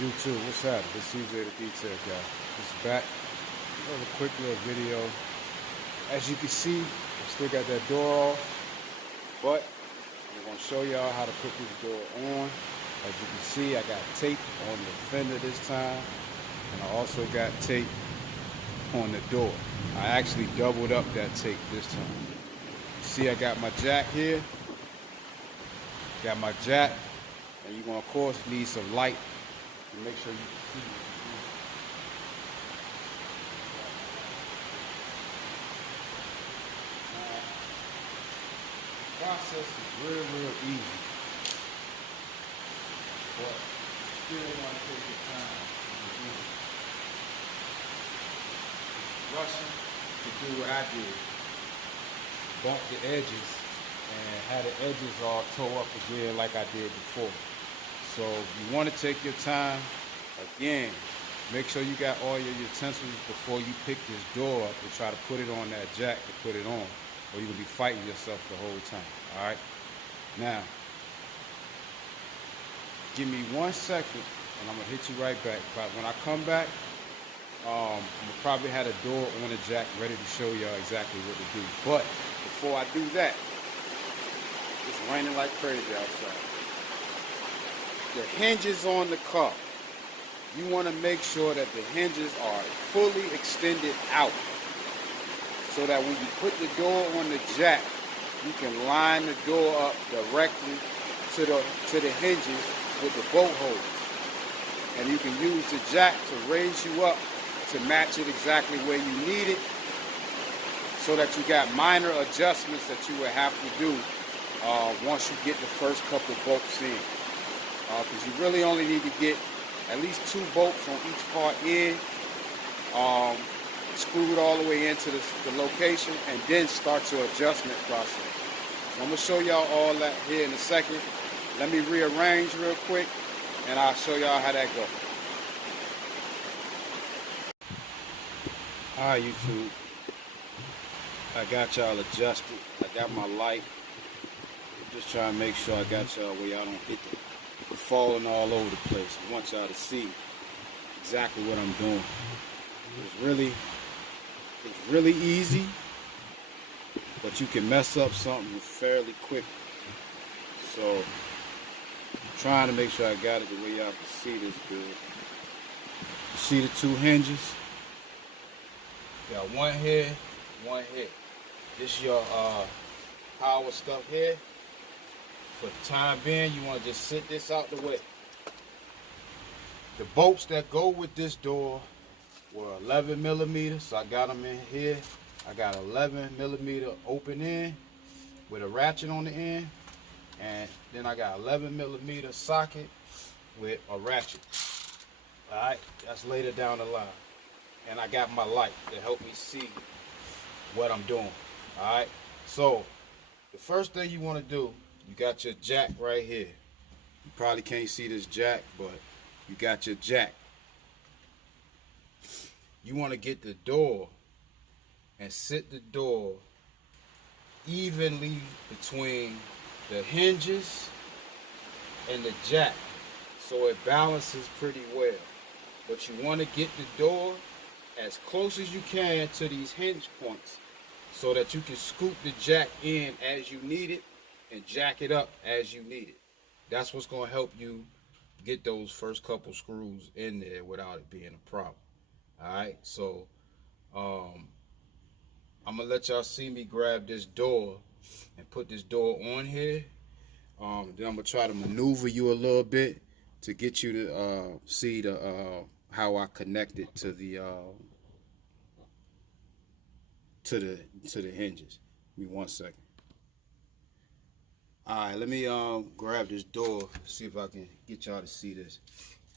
YouTube, what's happening? This is CJ the Detail Guy. Just back. Another quick little video. As you can see, I still got that door off, but I'm going to show y'all how to put this door on. As you can see, I got tape on the fender this time, and I also got tape on the door. I actually doubled up that tape this time. See, I got my jack here. Got my jack, and you're going to, of course, need some light to make sure you can see it. The process is real easy, but you still want to take your time to do it. Rushing to do what I did, bump the edges and have the edges all toe up again like I did before. So you want to take your time. Again, make sure you got all your utensils before you pick this door up and try to put it on that jack to put it on, or you're going to be fighting yourself the whole time. All right? Now, give me 1 second and I'm going to hit you right back. But when I come back, I'm going to probably have a door on the jack ready to show y'all exactly what to do. But before I do that, it's raining like crazy outside. The hinges on the car, you want to make sure that the hinges are fully extended out so that when you put the door on the jack, you can line the door up directly to the hinges with the bolt holes. And you can use the jack to raise you up to match it exactly where you need it, so that you got minor adjustments that you would have to do once you get the first couple bolts in. Because you really only need to get at least 2 bolts on each part in, screw it all the way into the location, and then start your adjustment process. So I'm going to show y'all all that here in a second. Let me rearrange real quick, and I'll show y'all how that goes. Alright, YouTube. I got y'all adjusted. I got my light. Just trying to make sure I got y'all where y'all don't hit the falling all over the place. I want y'all to see exactly what I'm doing. It's really easy, but you can mess up something fairly quick. So I'm trying to make sure I got it the way y'all can see this good. You see the 2 hinges? Got one here, one here. This is your power stuff here. For the time being, you want to just sit this out the way. The bolts that go with this door were 11 millimeters, so I got them in here. I got 11 millimeter open end with a ratchet on the end, and then I got 11 millimeter socket with a ratchet. All right, that's later down the line. And I got my light to help me see what I'm doing. All right, so the first thing you want to do, you got your jack right here. You probably can't see this jack, but you got your jack. You want to get the door and sit the door evenly between the hinges and the jack, so it balances pretty well. But you want to get the door as close as you can to these hinge points so that you can scoop the jack in as you need it and jack it up as you need it. That's what's going to help you get those first couple screws in there without it being a problem. Alright, so I'm going to let y'all see me grab this door and put this door on here. Then I'm going to try to maneuver you a little bit to get you to see the how I connect it to the hinges. Give me 1 second. Alright, let me grab this door, see if I can get y'all to see this.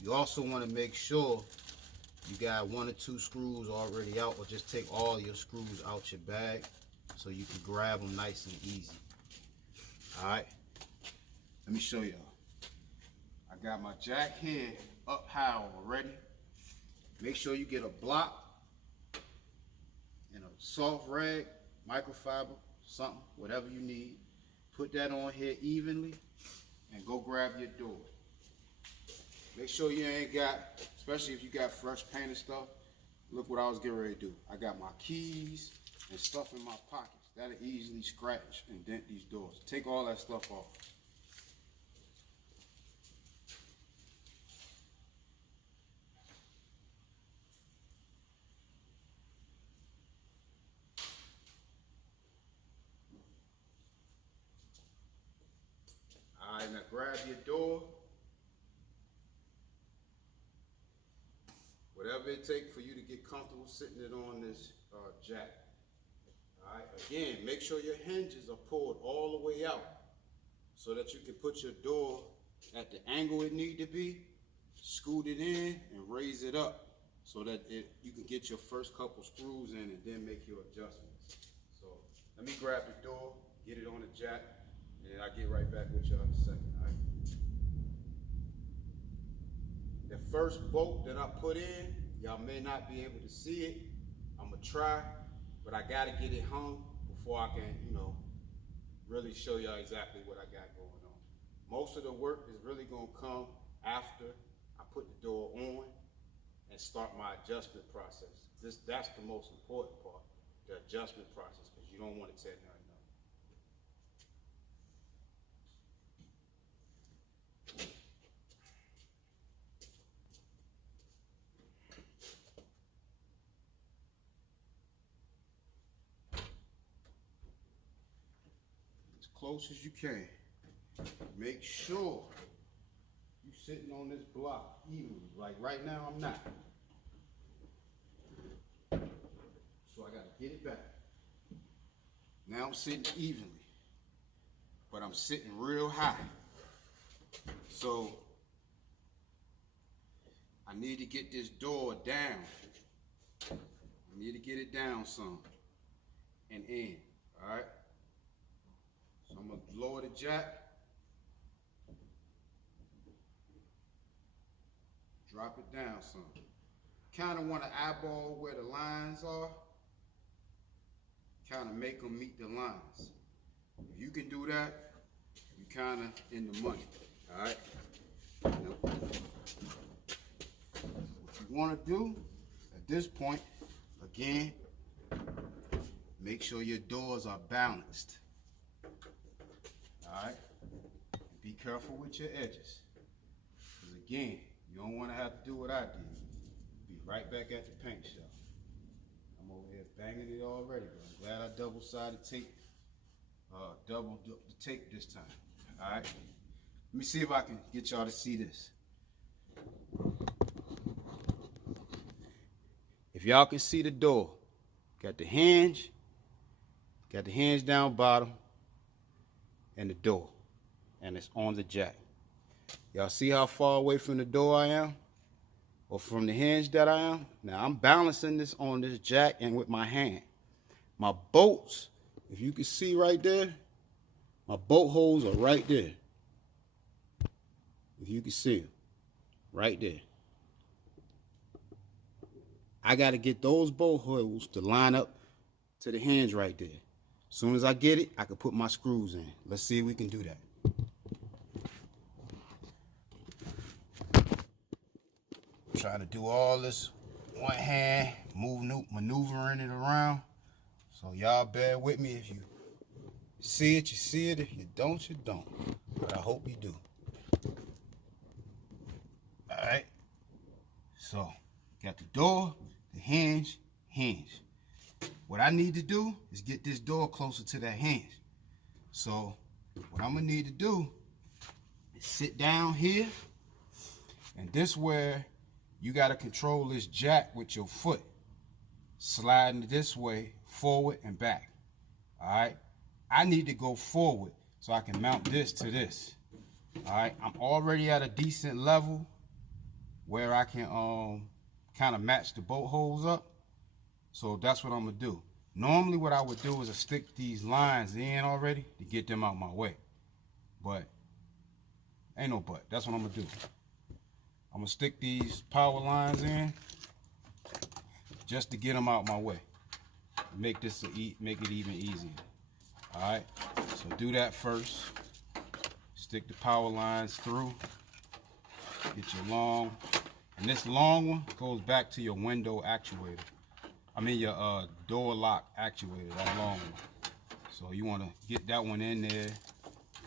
You also want to make sure you got 1 or 2 screws already out, or just take all your screws out your bag so you can grab them nice and easy. Alright, let me show y'all. I got my jack here up high already. Make sure you get a block and a soft rag, microfiber, something, whatever you need. Put that on here evenly and go grab your door. Make sure you ain't got, especially if you got fresh paint and stuff. Look what I was getting ready to do. I got my keys and stuff in my pockets. That'll easily scratch and dent these doors. Take all that stuff off. All right, now grab your door. Whatever it takes for you to get comfortable sitting it on this jack. All right, again, make sure your hinges are pulled all the way out so that you can put your door at the angle it need to be, scoot it in, and raise it up so that you can get your first couple screws in and then make your adjustments. So let me grab the door, get it on the jack, and then I'll get right back with y'all in a second. All right? The first bolt that I put in, y'all may not be able to see it. I'm gonna try, but I gotta get it hung before I can, really show y'all exactly what I got going on. Most of the work is really gonna come after I put the door on and start my adjustment process. That's the most important part, the adjustment process, because you don't want to tear nothing up. Close as you can. Make sure you're sitting on this block evenly. Like right now, I'm not. So I gotta get it back. Now I'm sitting evenly, but I'm sitting real high. So I need to get this door down. I need to get it down some and in, all right? So I'm gonna lower the jack, drop it down some. Kind of want to eyeball where the lines are, kind of make them meet the lines. If you can do that, you kind of in the money, all right? Now, what you want to do at this point, again, make sure your doors are balanced. All right, and be careful with your edges, because again, you don't want to have to do what I did. Be right back at the paint shop. I'm over here banging it already, but I'm glad I double-sided tape, double the tape this time. All right, let me see if I can get y'all to see this. If y'all can see the door, got the hinge down bottom, and the door, and it's on the jack. Y'all see how far away from the door I am, or from the hinge that I am? Now I'm balancing this on this jack and with my hand. My bolts, if you can see right there, my bolt holes are right there. If you can see them, right there. I gotta get those bolt holes to line up to the hinge right there. As soon as I get it, I can put my screws in. Let's see if we can do that. I'm trying to do all this one hand, maneuvering it around. So y'all bear with me. If you see it, you see it. If you don't, you don't. But I hope you do. All right. So, got the door, the hinge. What I need to do is get this door closer to that hinge. So what I'm gonna need to do is sit down here, and this where you gotta control this jack with your foot, sliding this way, forward and back. All right, I need to go forward so I can mount this to this. All right, I'm already at a decent level where I can kind of match the bolt holes up. So that's what I'm gonna do. Normally what I would do is I stick these lines in already to get them out my way. But ain't no but. That's what I'm gonna do. I'm gonna stick these power lines in just to get them out my way. Make it even easier. All right. So do that first. Stick the power lines through. Get your long, and this long one goes back to your window actuator. I mean your door lock actuator, that long one. So you want to get that one in there,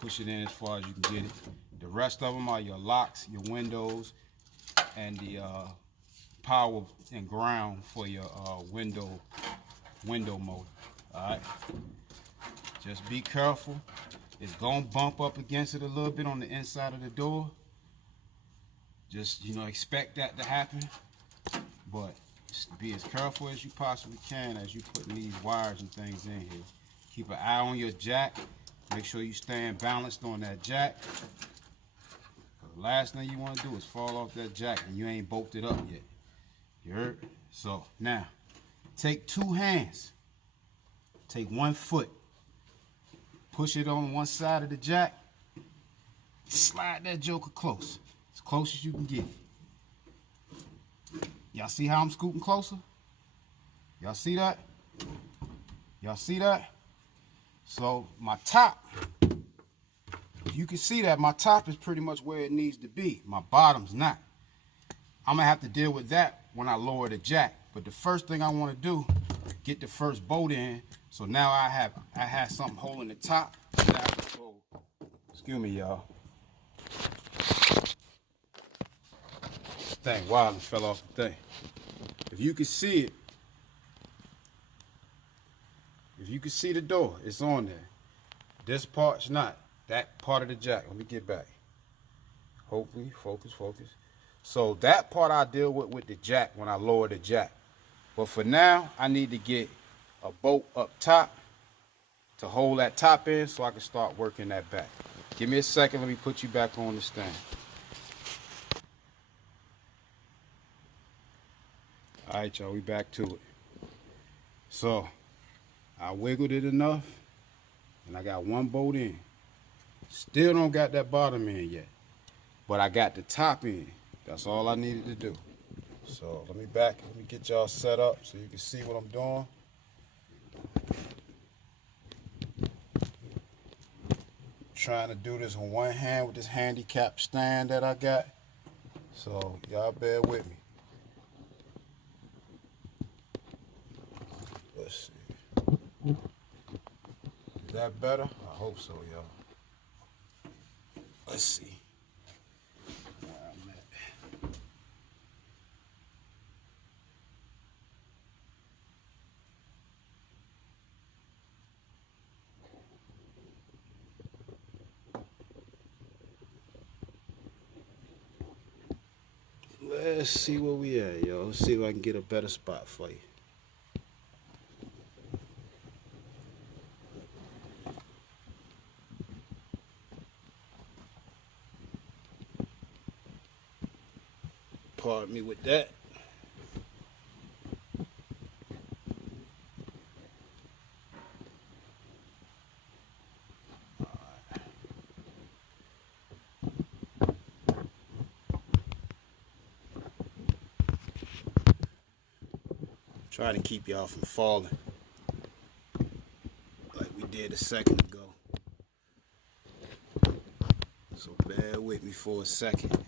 push it in as far as you can get it. The rest of them are your locks, your windows, and the power and ground for your window motor. All right. Just be careful. It's gonna bump up against it a little bit on the inside of the door. Just, you know, expect that to happen, but be as careful as you possibly can as you putting these wires and things in here. Keep an eye on your jack. Make sure you staying balanced on that jack. The last thing you want to do is fall off that jack and you ain't bolted up yet. You heard? So now, take 2 hands. Take 1 foot. Push it on one side of the jack. Slide that joker close. As close as you can get. Y'all see how I'm scooting closer? Y'all see that? Y'all see that? So my top, you can see that my top is pretty much where it needs to be. My bottom's not. I'm gonna have to deal with that when I lower the jack. But the first thing I want to do, get the first bolt in. So now I have something holding the top. Excuse me, y'all. Thing wild and fell off the thing. If you can see it, if you can see the door, it's on there. This part's not. That part of the jack. Let me get back. Hopefully, focus. So that part I deal with the jack when I lower the jack. But for now, I need to get a bolt up top to hold that top in so I can start working that back. Give me a second. Let me put you back on the stand. All right, y'all, we back to it. So I wiggled it enough and I got 1 bolt in. Still don't got that bottom in yet, but I got the top in. That's all I needed to do. So let me get y'all set up so you can see what I'm doing. Trying to do this on one hand with this handicap stand that I got. So y'all bear with me. Let's see. Is that better? I hope so, y'all. Let's see where I'm at. Let's see where we at, yo. Let's see if I can get a better spot for you. Pardon me with that. Trying to keep y'all from falling like we did a second ago. So bear with me for a second.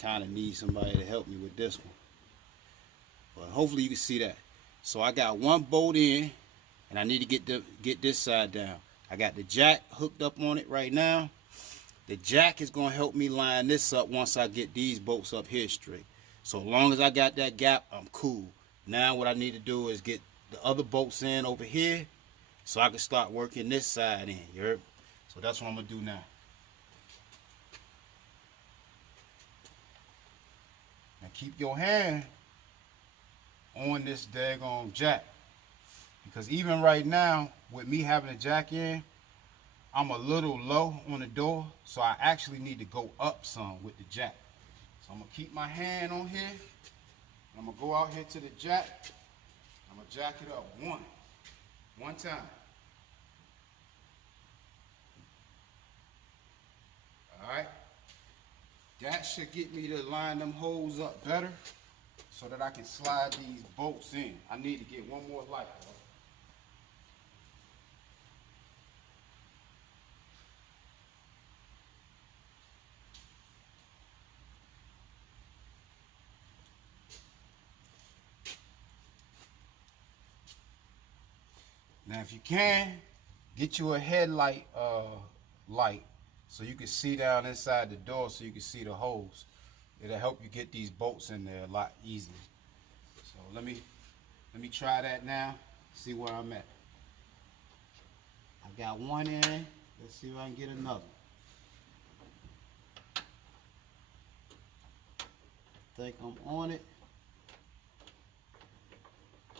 Kind of need somebody to help me with this one. But hopefully you can see that. So I got 1 bolt in and I need to get this side down. I got the jack hooked up on it right now. The jack is going to help me line this up once I get these bolts up here straight. So as long as I got that gap, I'm cool. Now what I need to do is get the other bolts in over here so I can start working this side in. You heard? So that's what I'm going to do now. Now keep your hand on this daggone jack. Because even right now, with me having a jack in, I'm a little low on the door. So I actually need to go up some with the jack. So I'm going to keep my hand on here. I'm going to go out here to the jack. I'm going to jack it up one time. All right. That should get me to line them holes up better so that I can slide these bolts in. I need to get one more light, though. Now if you can, get you a headlight light so you can see down inside the door so you can see the holes. It'll help you get these bolts in there a lot easier. So let me try that now, see where I'm at. I got one in, let's see if I can get another. Think I'm on it.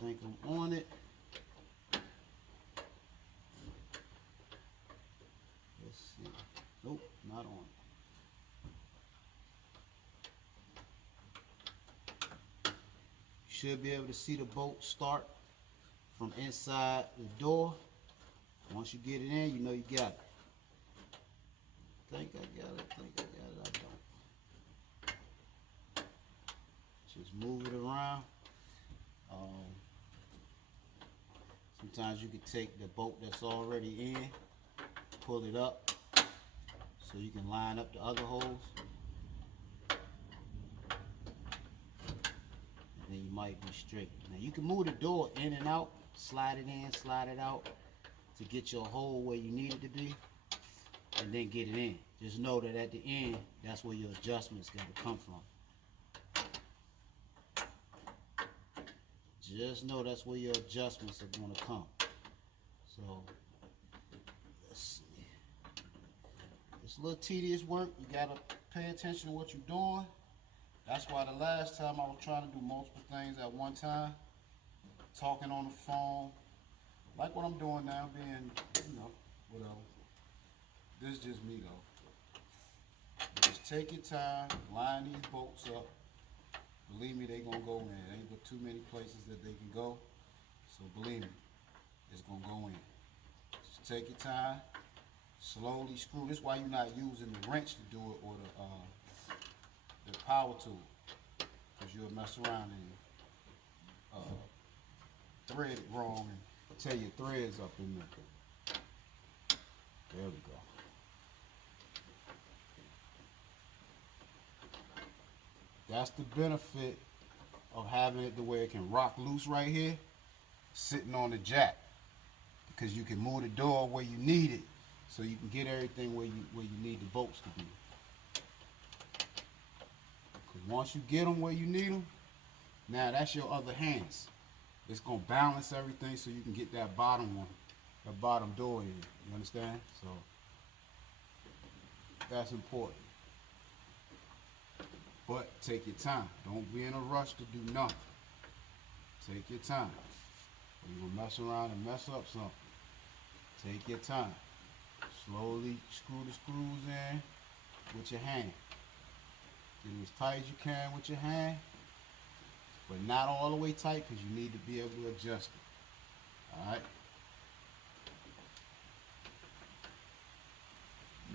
Think I'm on it. Let's see. Nope, not on it. You should be able to see the bolt start from inside the door. Once you get it in, you know you got it. Think I got it, think I got it, I don't. Just move it around. Sometimes you can take the bolt that's already in, pull it up so you can line up the other holes. And then you might be straight. Now you can move the door in and out, slide it in, slide it out to get your hole where you need it to be, and then get it in. Just know that at the end, that's where your adjustments got to come from. Just know that's where your adjustments are going to come. So, let's see. It's a little tedious work. You got to pay attention to what you're doing. That's why the last time I was trying to do multiple things at one time, talking on the phone, like what I'm doing now, being, whatever. This is just me though. Just take your time, line these bolts up. Believe me, they gonna go in. There ain't but too many places that they can go. So believe me, it's gonna go in. Just take your time, slowly screw. This is why you're not using the wrench to do it or the power tool, because you'll mess around and thread it wrong and tear your threads up in there. There we go. That's the benefit of having it the way it can rock loose right here, sitting on the jack, because you can move the door where you need it, so you can get everything where you need the bolts to be. Because once you get them where you need them, now that's your other hands. It's gonna balance everything so you can get that bottom one, that bottom door in. You understand? So that's important. But take your time. Don't be in a rush to do nothing. Take your time. You're going to mess around and mess up something. Take your time. Slowly screw the screws in with your hand. Get them as tight as you can with your hand, but not all the way tight, because you need to be able to adjust it. Alright?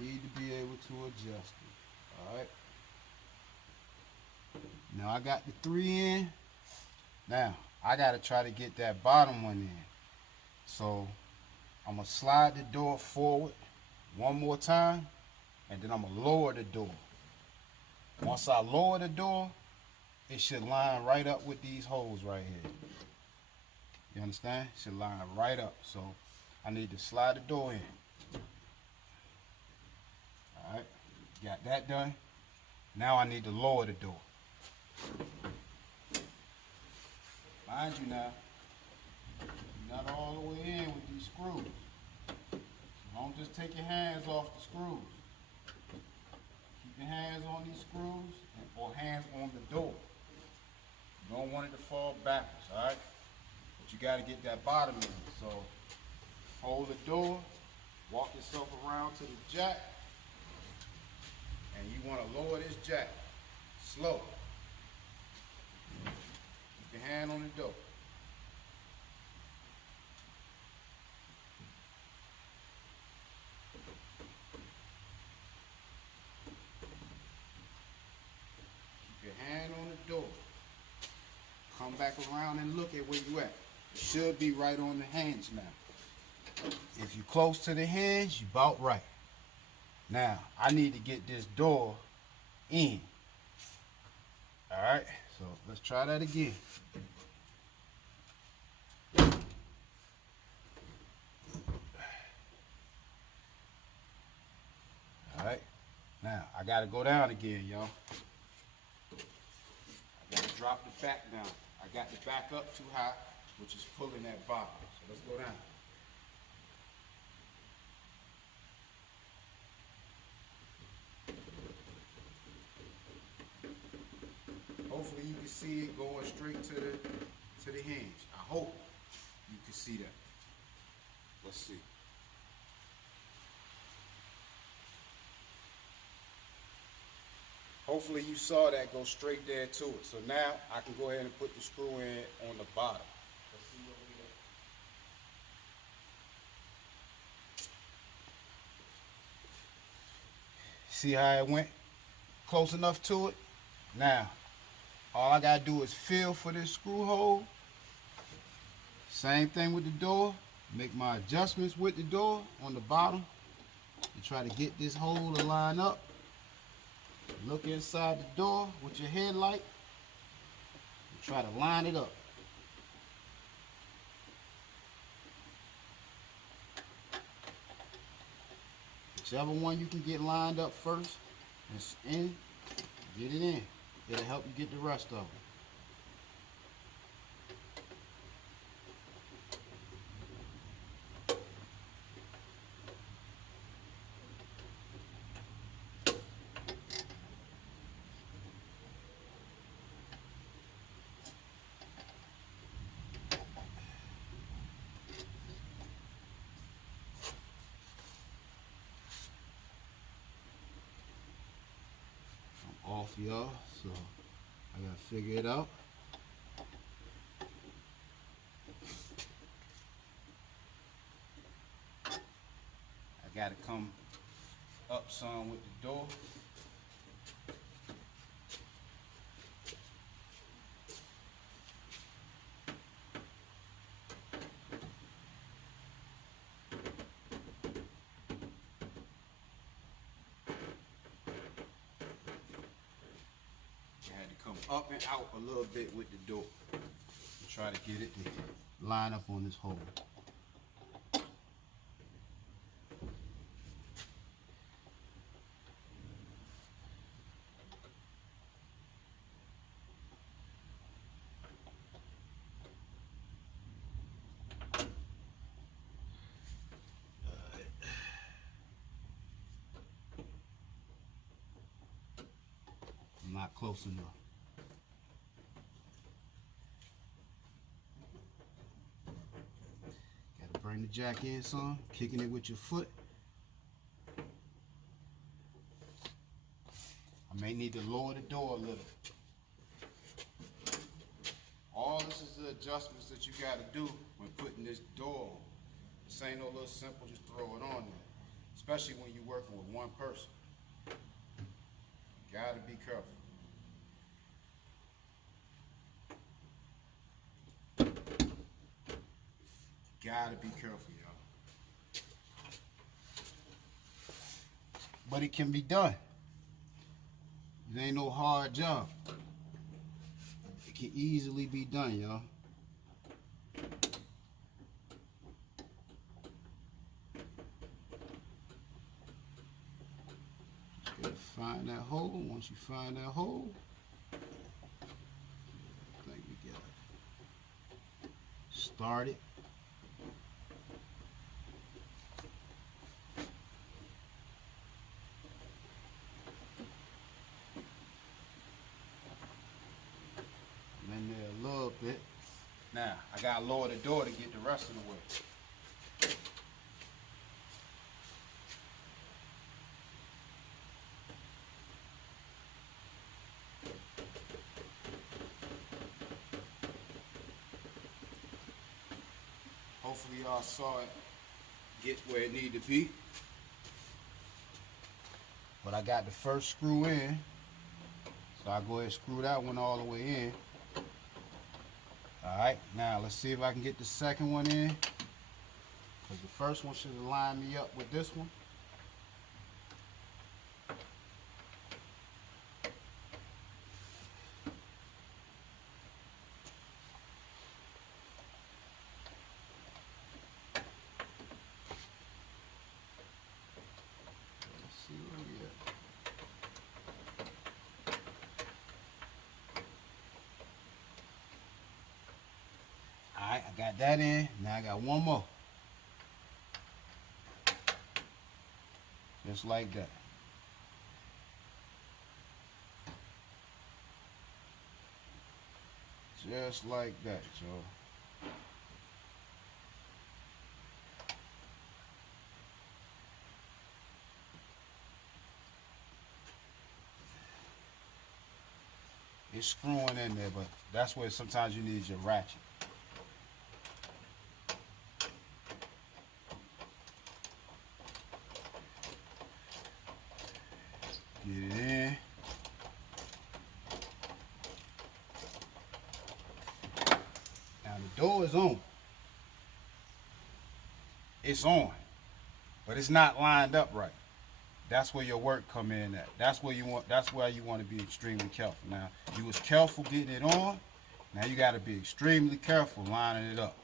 Need to be able to adjust it. Alright? Now I got the 3 in. Now I gotta try to get that bottom one in. So I'm gonna slide the door forward one more time, and then I'm gonna lower the door. Once I lower the door, it should line right up with these holes right here. You understand? It should line right up. So I need to slide the door in. Alright, got that done. Now I need to lower the door. Mind you now, you're not all the way in with these screws. So don't just take your hands off the screws. Keep your hands on these screws or hands on the door. You don't want it to fall backwards, alright? But you got to get that bottom in. So hold the door, walk yourself around to the jack, and you want to lower this jack slow. Keep your hand on the door. Keep your hand on the door. Come back around and look at where you at. You should be right on the hinge now. If you're close to the hinge, you about right. Now, I need to get this door in. Alright, so let's try that again. Now, I gotta go down again, y'all. I gotta drop the back down. I got the back up too high, which is pulling that bottom. So let's go down. Hopefully you can see it going straight to the hinge. I hope you can see that. Let's see. Hopefully you saw that go straight there to it. So now I can go ahead and put the screw in on the bottom. Let's see what we got. See how it went? Close enough to it? Now, all I gotta do is feel for this screw hole. Same thing with the door. Make my adjustments with the door on the bottom and try to get this hole to line up. Look inside the door with your headlight and try to line it up. Whichever one you can get lined up first and get it in. It'll help you get the rest of them. Off, y'all, so I gotta figure it out. I gotta come up some with the door. I had to come up and out a little bit with the door and try to get it to line up on this hole. I'm not close enough. Gotta bring the jack in some, kicking it with your foot. I may need to lower the door a little. All this is the adjustments that you gotta do when putting this door on. This ain't no little simple, just throw it on there. Especially when you're working with one person. You gotta be careful. Gotta be careful, y'all. But it can be done. It ain't no hard job. It can easily be done, y'all. Just gotta find that hole. Once you find that hole, I think we got it. Start it. In there a little bit. Now, I gotta lower the door to get the rest of the way. Hopefully y'all saw it get where it needed to be. But I got the first screw in. So I'll go ahead and screw that one all the way in. Alright, now let's see if I can get the second one in. Because the first one should have lined me up with this one. Let's see where we at. got that in. Now I got one more. Just like that. Just like that, y'all. It's screwing in there, but that's where sometimes you need your ratchet. Get it in. Now the door is on. It's on, but it's not lined up right. That's where your work come in at. That's where you want to be extremely careful. Now, you was careful getting it on. Now you got to be extremely careful lining it up.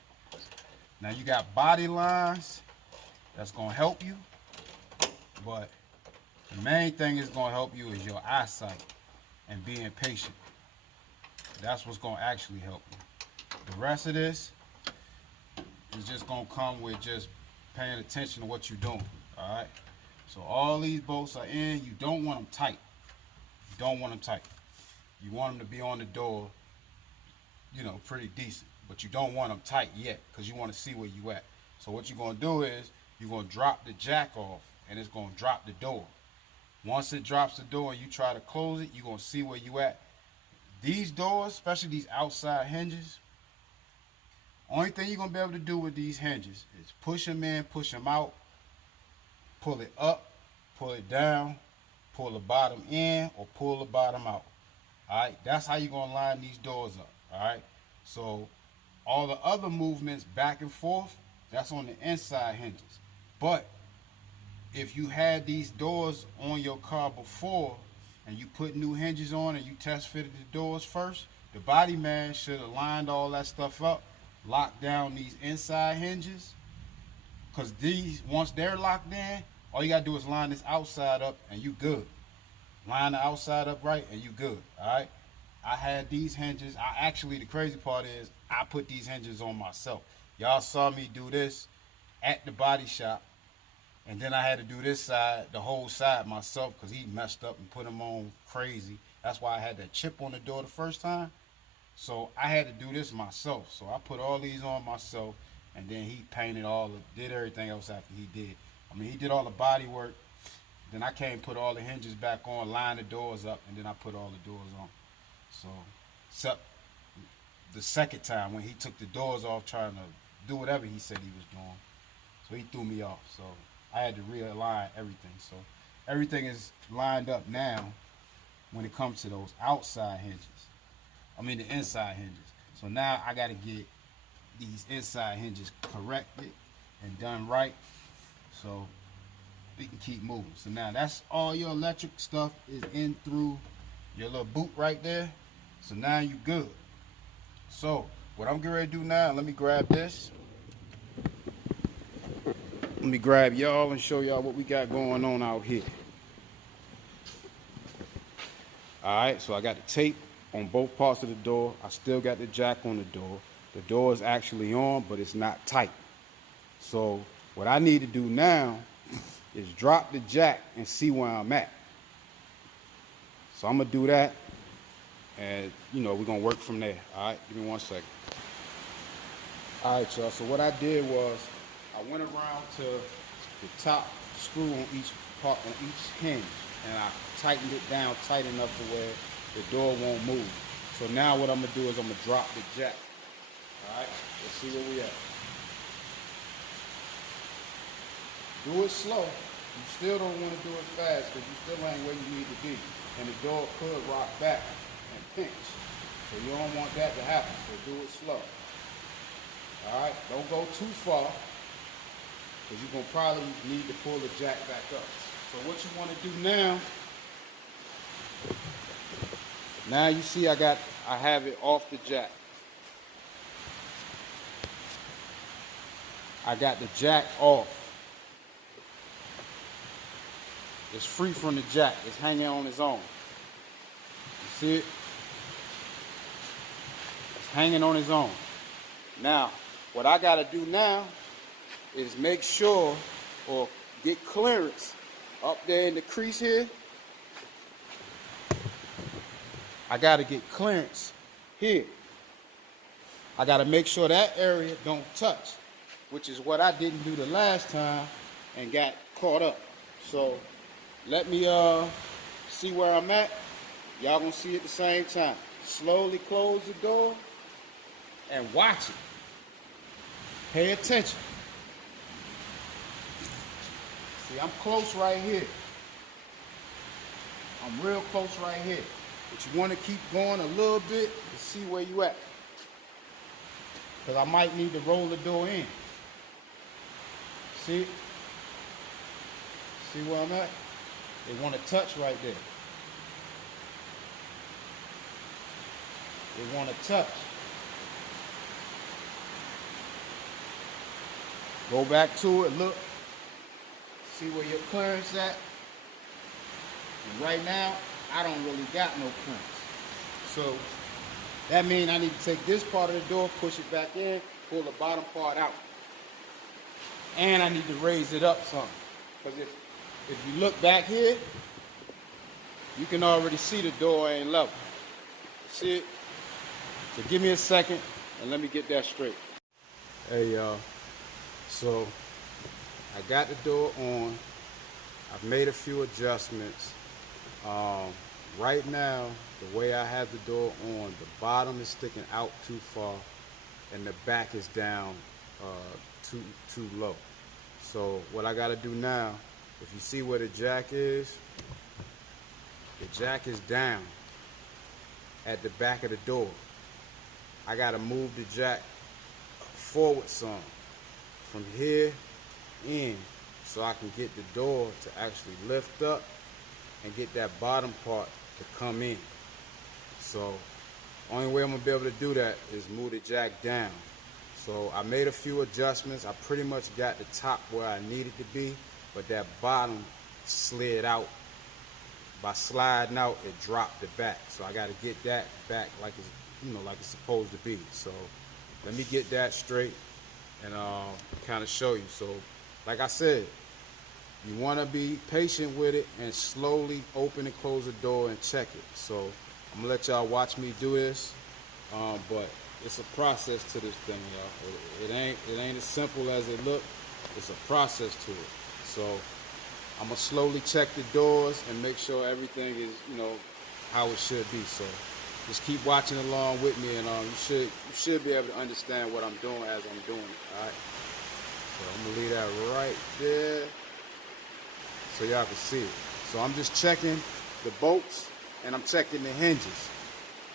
Now you got body lines that's going to help you, but the main thing that's going to help you is your eyesight and being patient. That's what's going to actually help you. The rest of this is just going to come with just paying attention to what you're doing, all right? So all these bolts are in. You don't want them tight. You don't want them tight. You want them to be on the door, you know, pretty decent. But you don't want them tight yet because you want to see where you at. So what you're going to do is you're going to drop the jack off and it's going to drop the door. Once it drops the door and you try to close it, you're going to see where you at. These doors, especially these outside hinges, only thing you're going to be able to do with these hinges is push them in, push them out, pull it up, pull it down, pull the bottom in, or pull the bottom out. All right, that's how you're going to line these doors up. All right, so all the other movements back and forth, that's on the inside hinges. But if you had these doors on your car before and you put new hinges on and you test fitted the doors first, the body man should have lined all that stuff up, locked down these inside hinges. Because these, once they're locked in, all you got to do is line this outside up and you good. Line the outside up right and you good, all right? I had these hinges. The crazy part is I put these hinges on myself. Y'all saw me do this at the body shop. And then I had to do this side, the whole side myself, because he messed up and put them on crazy. That's why I had that chip on the door the first time. So I had to do this myself. So I put all these on myself. And then he painted did everything else after he did. I mean, he did all the body work. Then I came, put all the hinges back on, lined the doors up, and then I put all the doors on. So, except the second time when he took the doors off trying to do whatever he said he was doing. So he threw me off. So I had to realign everything. So everything is lined up now when it comes to those outside hinges. I mean the inside hinges. So now I got to get these inside hinges corrected and done right so we can keep moving. So now that's all your electric stuff is in through your little boot right there. So now you good. So what I'm getting ready to do now, let me grab this. Let me grab y'all and show y'all what we got going on out here. Alright, so I got the tape on both parts of the door. I still got the jack on the door. The door is actually on, but it's not tight. So what I need to do now is drop the jack and see where I'm at. So I'm gonna do that, and you know, we're gonna work from there. All right, give me 1 second. All right, y'all, so what I did was I went around to the top screw on each part, on each hinge, and I tightened it down tight enough to where the door won't move. So now what I'm gonna do is I'm gonna drop the jack. All right, let's see where we at. Do it slow. You still don't want to do it fast because you still ain't where you need to be. And the door could rock back and pinch. So you don't want that to happen, so do it slow. All right, don't go too far because you're going to probably need to pull the jack back up. So what you want to do now you see I have it off the jack. I got the jack off. It's free from the jack. It's hanging on its own. You see it? It's hanging on its own. Now, What I gotta do now is make sure or get clearance up there in the crease here. I gotta get clearance here. I gotta make sure that area don't touch, which is what I didn't do the last time and got caught up. So let me see where I'm at. Y'all gonna see at the same time. Slowly close the door and watch it. Pay attention. See, I'm close right here. I'm real close right here. But you want to keep going a little bit to see where you at. Because I might need to roll the door in. See? See where I'm at? They want to touch right there. They want to touch. Go back to it, look. See where your clearance at. And right now, I don't really got no clearance. So that means I need to take this part of the door, push it back in, pull the bottom part out. And I need to raise it up some. Because if you look back here, you can already see the door ain't level. See it? So give me a second and let me get that straight. Hey y'all, so I got the door on. I've made a few adjustments. Right now, the way I have the door on, the bottom is sticking out too far and the back is down too low. So what I gotta do now, if you see where the jack is down at the back of the door. I gotta move the jack forward some from here in so I can get the door to actually lift up and get that bottom part to come in. So only way I'm gonna be able to do that is move the jack down. So I made a few adjustments. I pretty much got the top where I needed to be, but that bottom slid out. By sliding out, it dropped the back. So I gotta get that back like it's, like it's supposed to be. So let me get that straight and kind of show you. So like I said, you want to be patient with it and slowly open and close the door and check it. So I'm gonna let y'all watch me do this, but it's a process to this thing, y'all. It ain't as simple as it look. It's a process to it. So I'm gonna slowly check the doors and make sure everything is, how it should be. So just keep watching along with me, and you should be able to understand what I'm doing as I'm doing it. All right. So I'm gonna leave that right there so y'all can see it. So I'm just checking the bolts and I'm checking the hinges.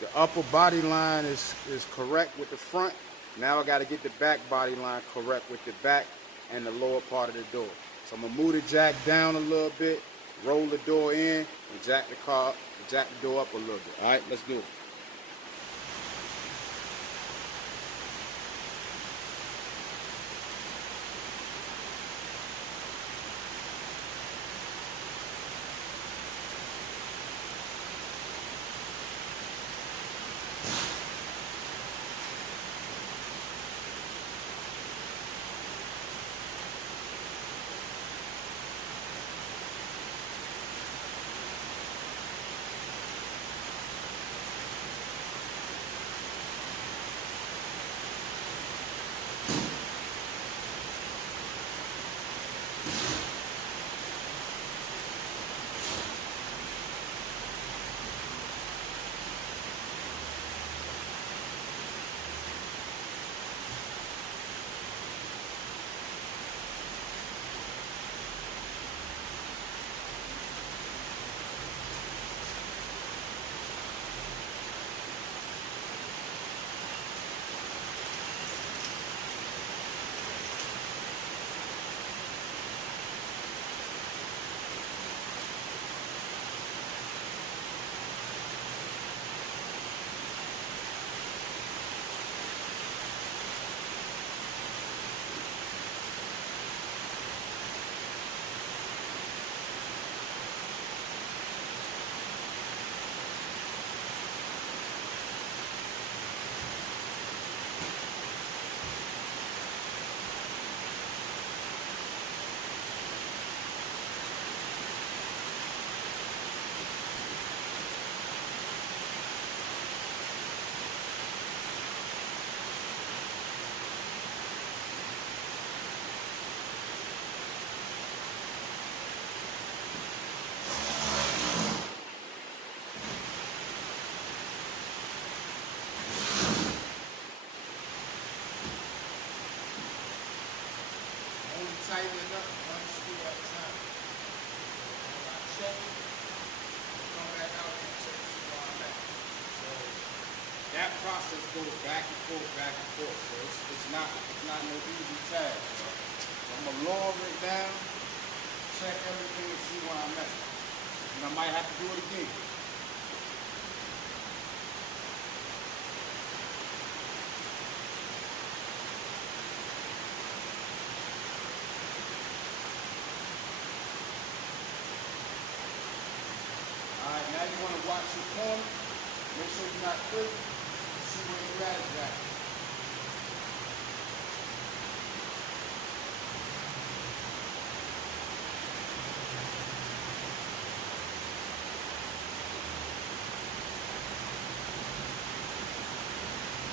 The upper body line is correct with the front. Now I got to get the back body line correct with the back and the lower part of the door. So I'm gonna move the jack down a little bit, roll the door in, and jack the door up a little bit. All right, let's do it. that process goes back and forth, back and forth. So it's not no easy task. So I'm gonna lower it down, check everything, and see where I'm at. And I might have to do it again. Alright, now you want to watch your corner. Make sure you're not quick. See where you're at exactly.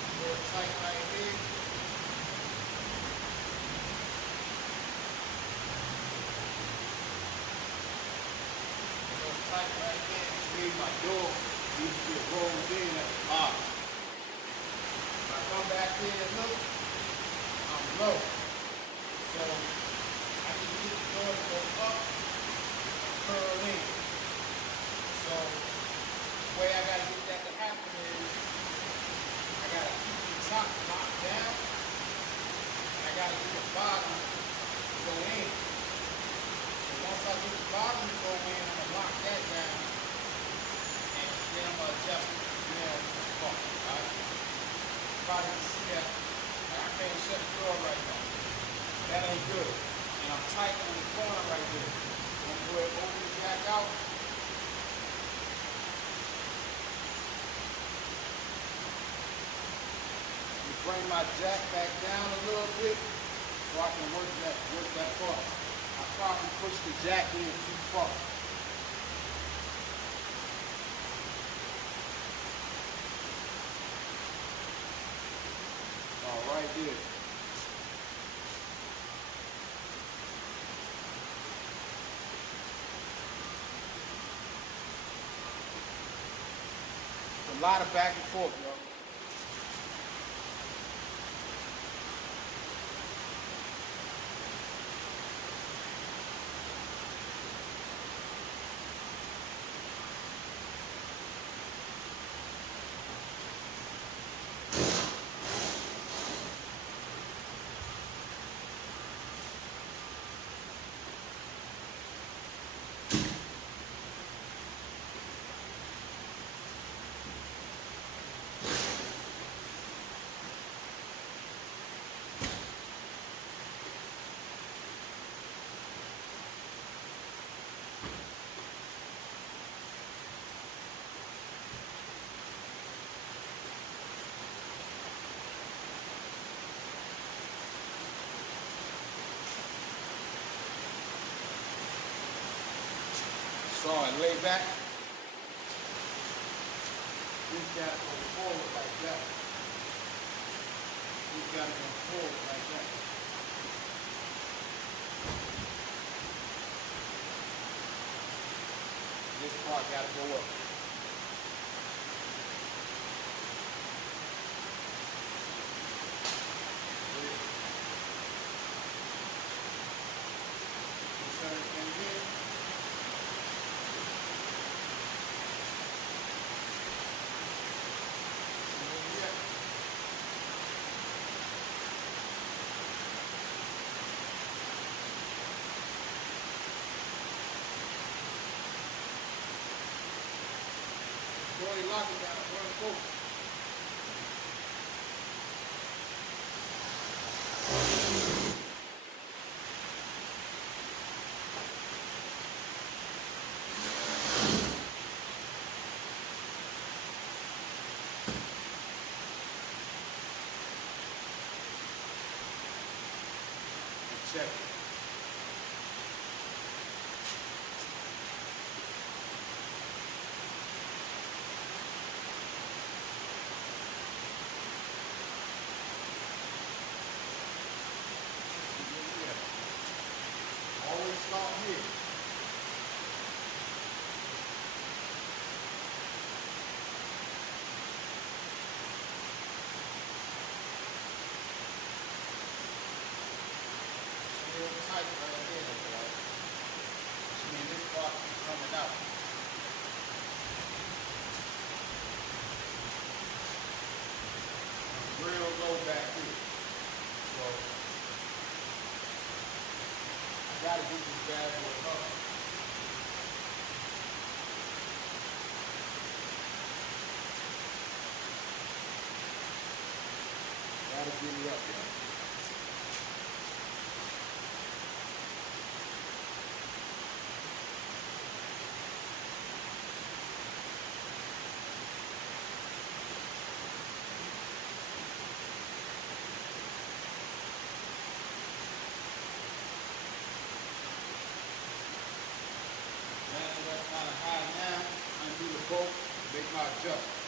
A little tight right here. A little tight right there. Which means my door needs to get rolled in at the bottom. If I come back here and look, I'm low. So I can get the door to go up, curl in. So the way I gotta get that to happen is I gotta keep the top locked down and I gotta get the bottom to go in. So once I get the bottom to go in, I'm gonna lock that down and then I'm gonna adjust it from there to the bottom, alright? Probably can see that. I can't shut the door right now. That ain't good. And I'm tight on the corner right there. I'm gonna go ahead and open the jack out. Bring my jack back down a little bit so I can work that part. I probably pushed the jack in too far. All right there. It's a lot of back and forth, yo. So I lay back. We've got to go forward like that. We've got to go forward like that. This part got to go up. Insert it in here. Already locked it down. Run forward. Check it. Always start here. Still gotta get this bad boy up. Gotta get it up, y'all. That's kind of high now. Undo the bolt, make my adjustment.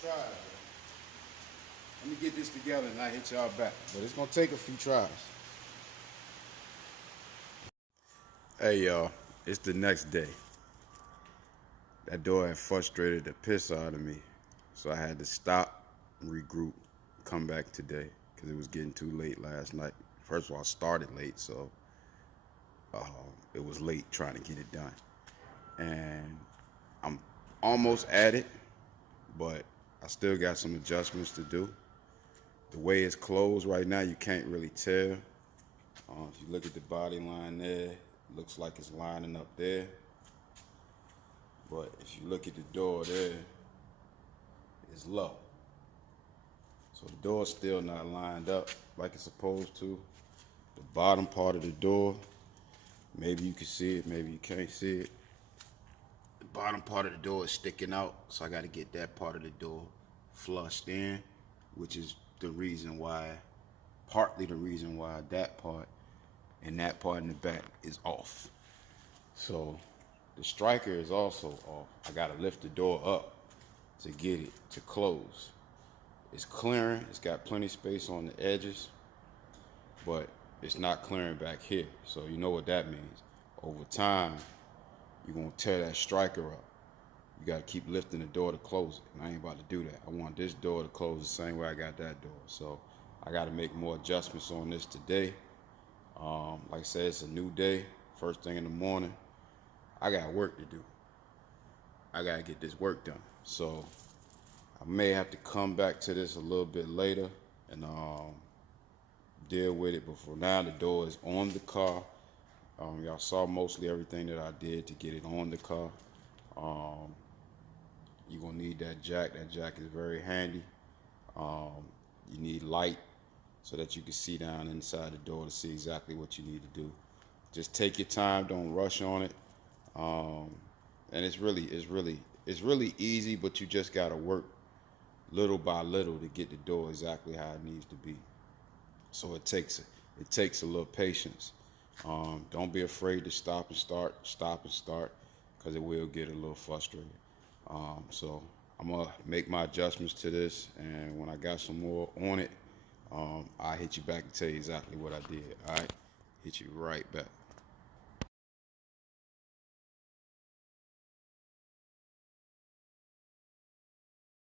tries, bro. Let me get this together and I hit y'all back. But it's gonna take a few tries. Hey y'all, it's the next day. That door had frustrated the piss out of me. So I had to stop, regroup, come back today because it was getting too late last night. First of all, I started late, so it was late trying to get it done. And I'm almost at it, but I still got some adjustments to do. The way it's closed right now, you can't really tell. If you look at the body line there, it looks like it's lining up there. But if you look at the door there, it's low. So the door's still not lined up like it's supposed to. The bottom part of the door, maybe you can see it, maybe you can't see it. The bottom part of the door is sticking out, so I got to get that part of the door flushed in, which is the reason why, partly the reason why that part and that part in the back is off. So the striker is also off. I got to lift the door up to get it to close. It's clearing, it's got plenty of space on the edges, but it's not clearing back here. So you know what that means. Over time, you're gonna tear that striker up. You gotta keep lifting the door to close it. And I ain't about to do that. I want this door to close the same way I got that door. So I gotta make more adjustments on this today. Like I said, it's a new day, first thing in the morning. I got work to do. I gotta get this work done. So I may have to come back to this a little bit later and deal with it. But for now, the door is on the car. Y'all saw mostly everything that I did to get it on the car. You're gonna need that jack. That jack is very handy. You need light so that you can see down inside the door to see exactly what you need to do. Just take your time, don't rush on it. And it's really easy, but you just gotta work little by little to get the door exactly how it needs to be. So it takes a little patience. Don't be afraid to stop and start, because it will get a little frustrating. So I'm gonna make my adjustments to this, and when I got some more on it, I'll hit you back and tell you exactly what I did. All right, hit you right back.